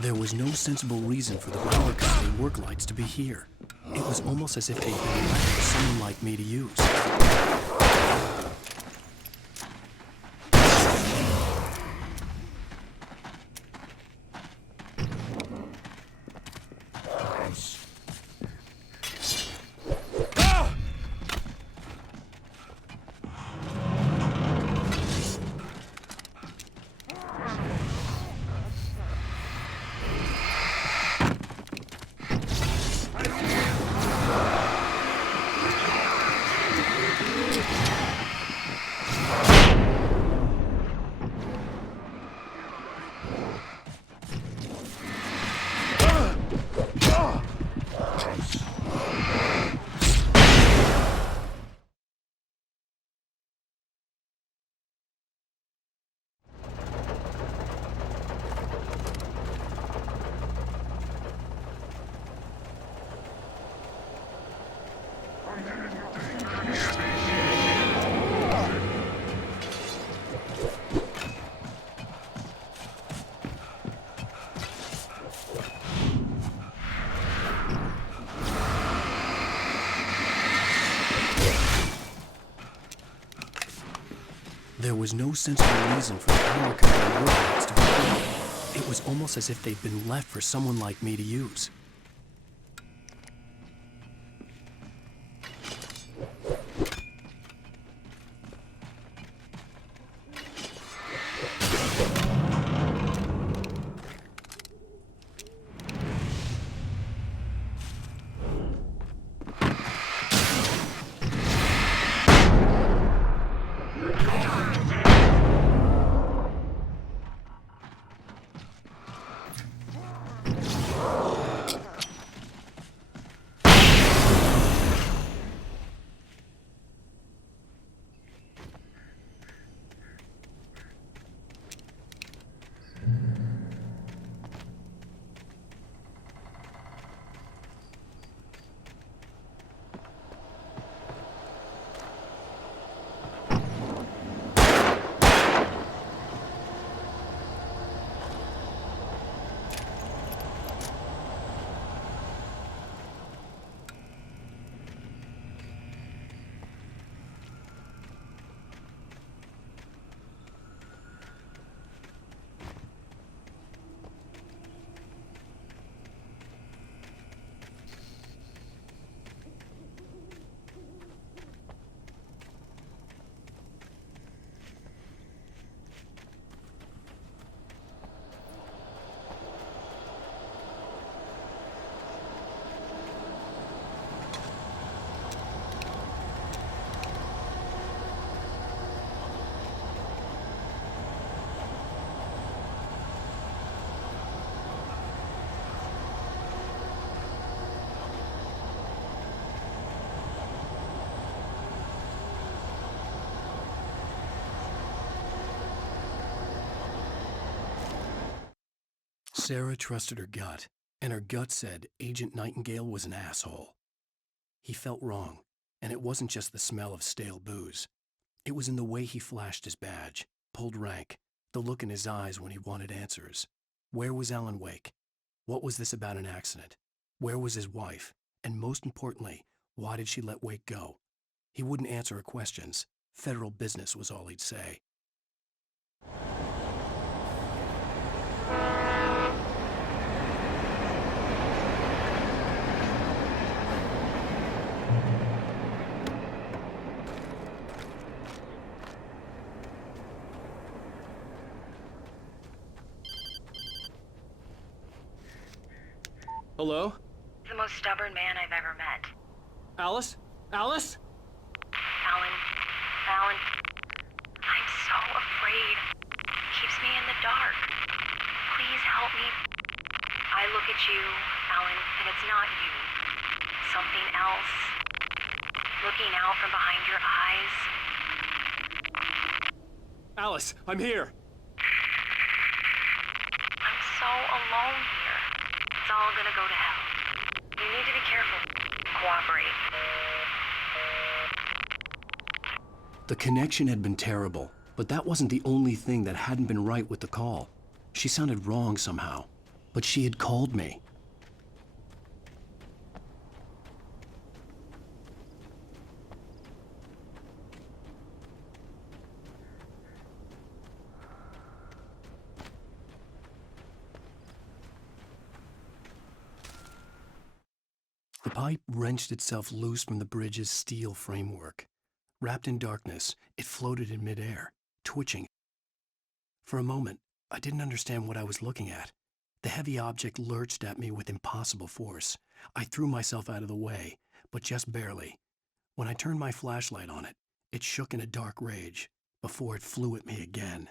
There was no sensible reason for the power company work lights to be here. It was almost as if they'd been left for someone like me to use. There was no sensible reason for the power company work lights to be here. It was almost as if they'd been left for someone like me to use. Sarah trusted her gut, and her gut said Agent Nightingale was an asshole. He felt wrong, and it wasn't just the smell of stale booze. It was in the way he flashed his badge, pulled rank, the look in his eyes when he wanted answers. Where was Alan Wake? What was this about an accident? Where was his wife? And most importantly, why did she let Wake go? He wouldn't answer her questions. Federal business was all he'd say. Hello? The most stubborn man I've ever met. Alice? Alice? Alan, I'm so afraid. It keeps me in the dark. Please help me. I look at you, Alan, and it's not you. Something else. Looking out from behind your eyes. Alice, I'm here. I'm so alone here. It's all gonna go to hell. You need to be careful. Cooperate. The connection had been terrible, but that wasn't the only thing that hadn't been right with the call. She sounded wrong somehow, but she had called me. The pipe wrenched itself loose from the bridge's steel framework. Wrapped in darkness, it floated in midair, twitching. For a moment, I didn't understand what I was looking at. The heavy object lurched at me with impossible force. I threw myself out of the way, but just barely. When I turned my flashlight on it, it shook in a dark rage before it flew at me again.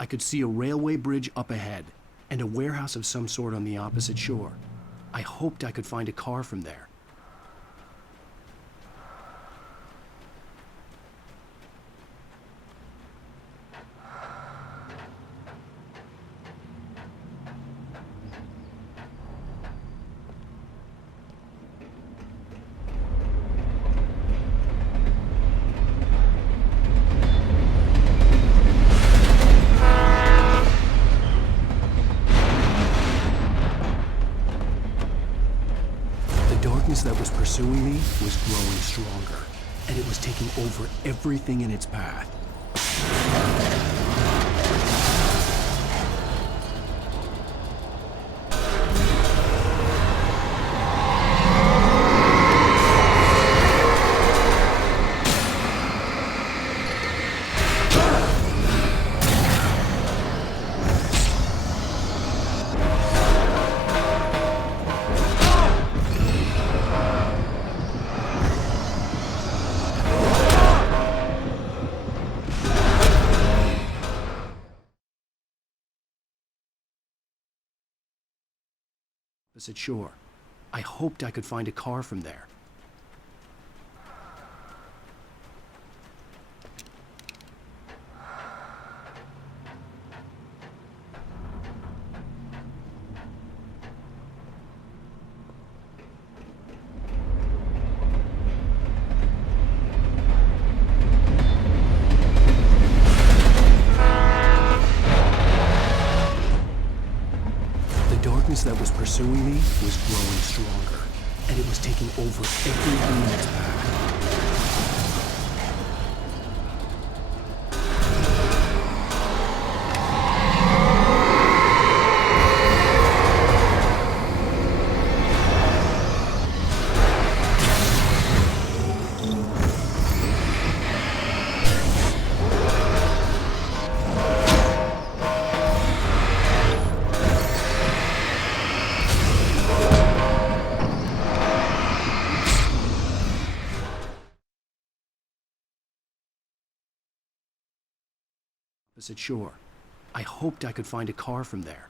I could see a railway bridge up ahead and a warehouse of some sort on the opposite shore. I hoped I could find a car from there. The darkness that was pursuing me was growing stronger, and it was taking over everything in its path. Opposite shore. I hoped I could find a car from there. The darkness that was pursuing me was growing stronger, and it was taking over everything in its path. Opposite shore. I hoped I could find a car from there.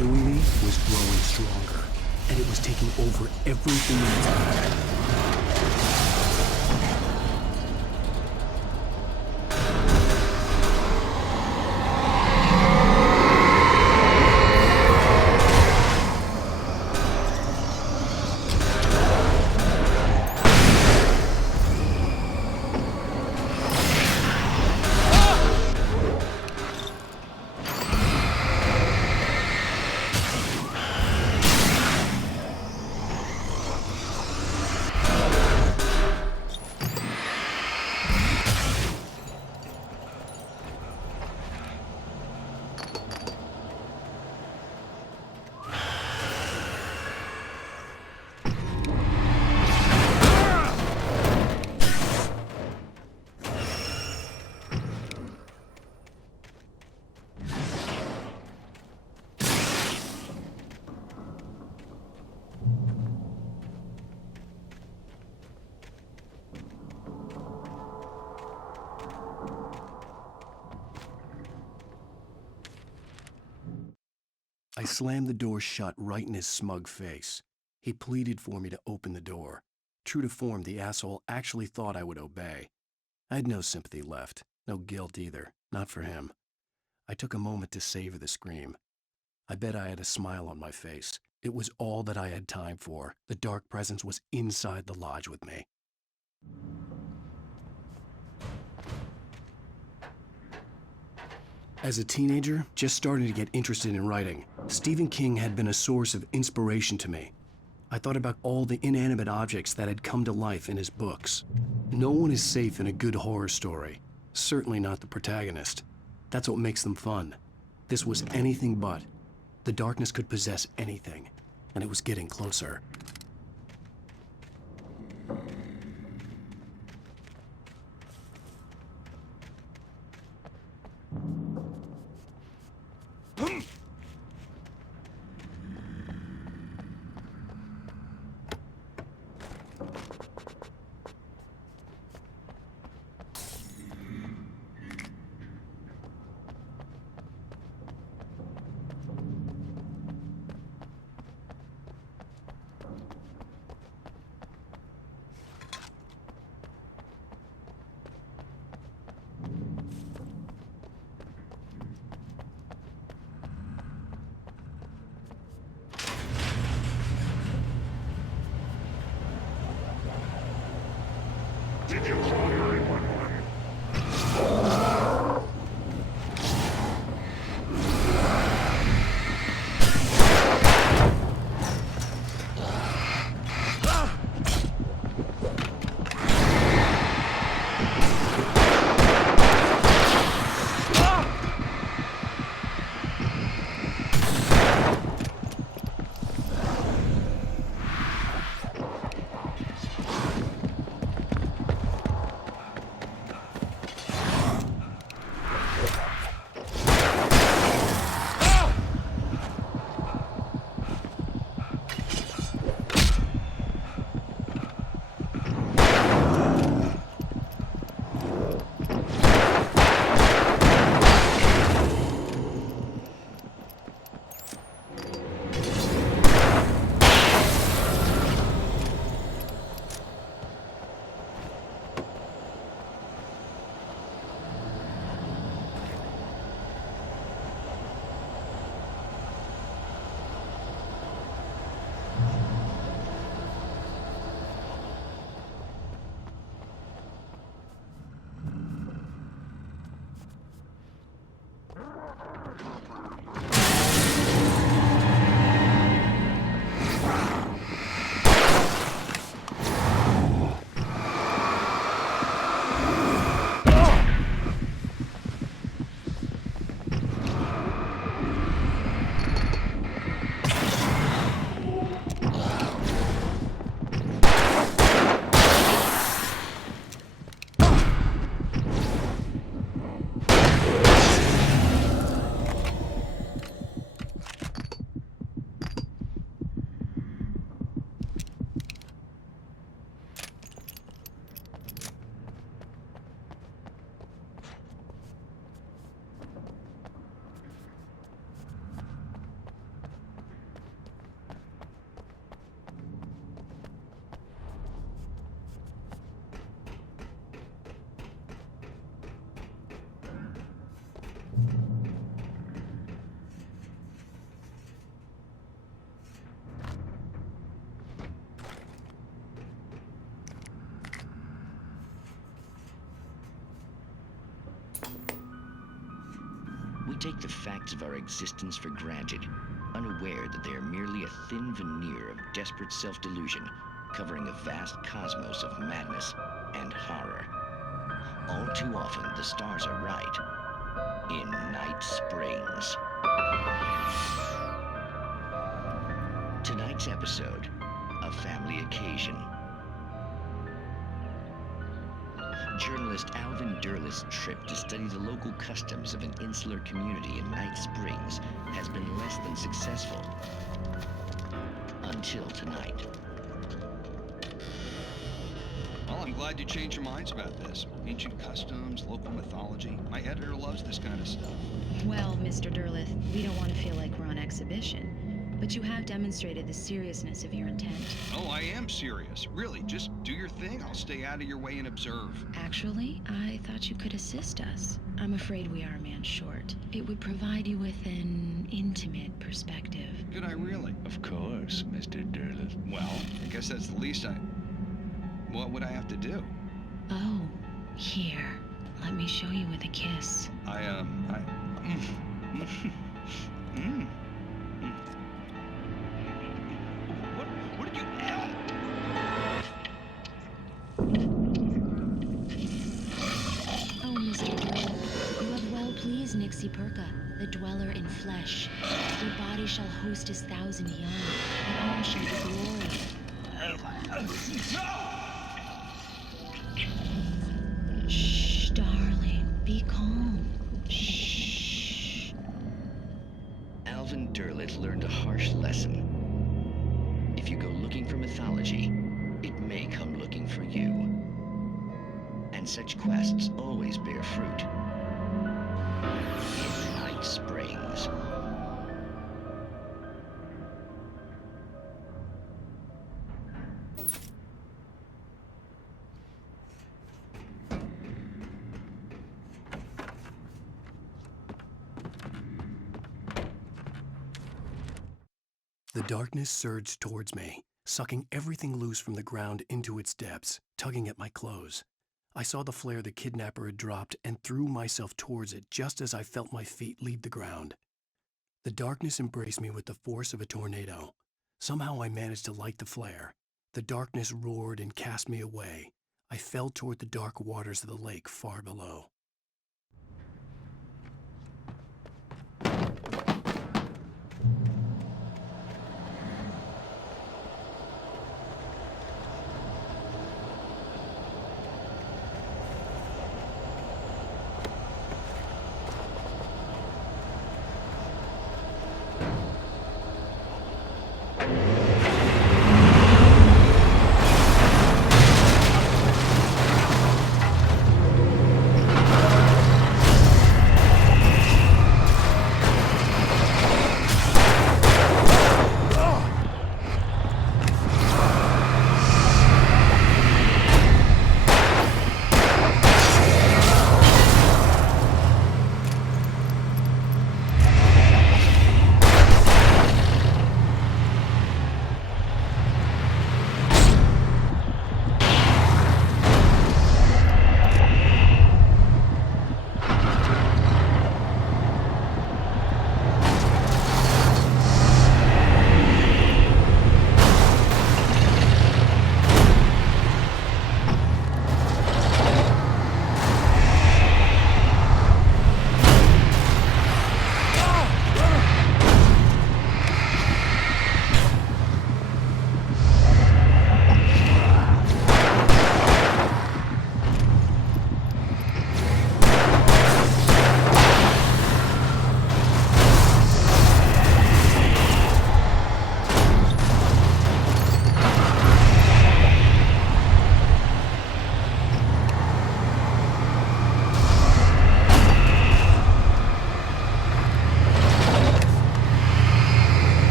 pursuing me was growing stronger, and it was taking over everything in its path. I slammed the door shut right in his smug face. He pleaded for me to open the door. True to form, the asshole actually thought I would obey. I had no sympathy left, no guilt either, not for him. I took a moment to savor the scream. I bet I had a smile on my face. It was all that I had time for. The dark presence was inside the lodge with me. As a teenager, just starting to get interested in writing, Stephen King had been a source of inspiration to me. I thought about all the inanimate objects that had come to life in his books. No one is safe in a good horror story. Certainly not the protagonist. That's what makes them fun. This was anything but. The darkness could possess anything, and it was getting closer. Did you call 911? take the facts of our existence for granted, unaware that they are merely a thin veneer of desperate self-delusion covering a vast cosmos of madness and horror. All too often, the stars are right. In Night Springs. Tonight's episode, a family occasion. Journalist Alvin Derlis' trip to study the local customs of an insular community in Night Springs has been less than successful. Until tonight. Well, I'm glad you changed your minds about this. Ancient customs, local mythology. My editor loves this kind of stuff. Well, Mr. Derlith, we don't want to feel like we're on exhibition, but you have demonstrated the seriousness of your intent. Oh, I am serious. Really, just do your thing. I'll stay out of your way and observe. Actually, I thought you could assist us. I'm afraid we are a man short. It would provide you with an intimate perspective. Could I really? Of course, Mr. Derlith. Well, I guess that's the least I... What would I have to do? Oh, here. Let me show you with a kiss. What did you... Oh, Mr. Derlith, you have well pleased Nixie Perka, the dweller in flesh. Your body shall host his 1,000 young, and all shall be glory. Shh, darling, be calm. Shh. Alvin Derlith learned a harsh lesson. If you go looking for mythology, it may come looking for you. And such quests always bear fruit. In Night Springs. The darkness surged towards me, sucking everything loose from the ground into its depths, tugging at my clothes. I saw the flare the kidnapper had dropped and threw myself towards it just as I felt my feet leave the ground. The darkness embraced me with the force of a tornado. Somehow I managed to light the flare. The darkness roared and cast me away. I fell toward the dark waters of the lake far below.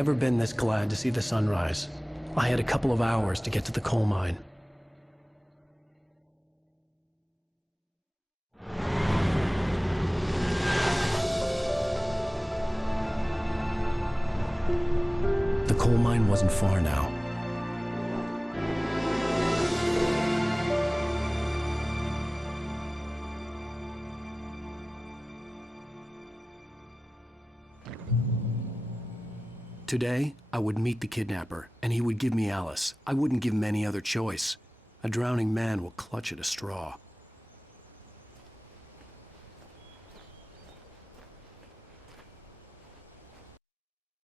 never been this glad to see the sunrise. I had a couple of hours to get to the coal mine. The coal mine wasn't far now. Today, I would meet the kidnapper, and he would give me Alice. I wouldn't give him any other choice. A drowning man will clutch at a straw.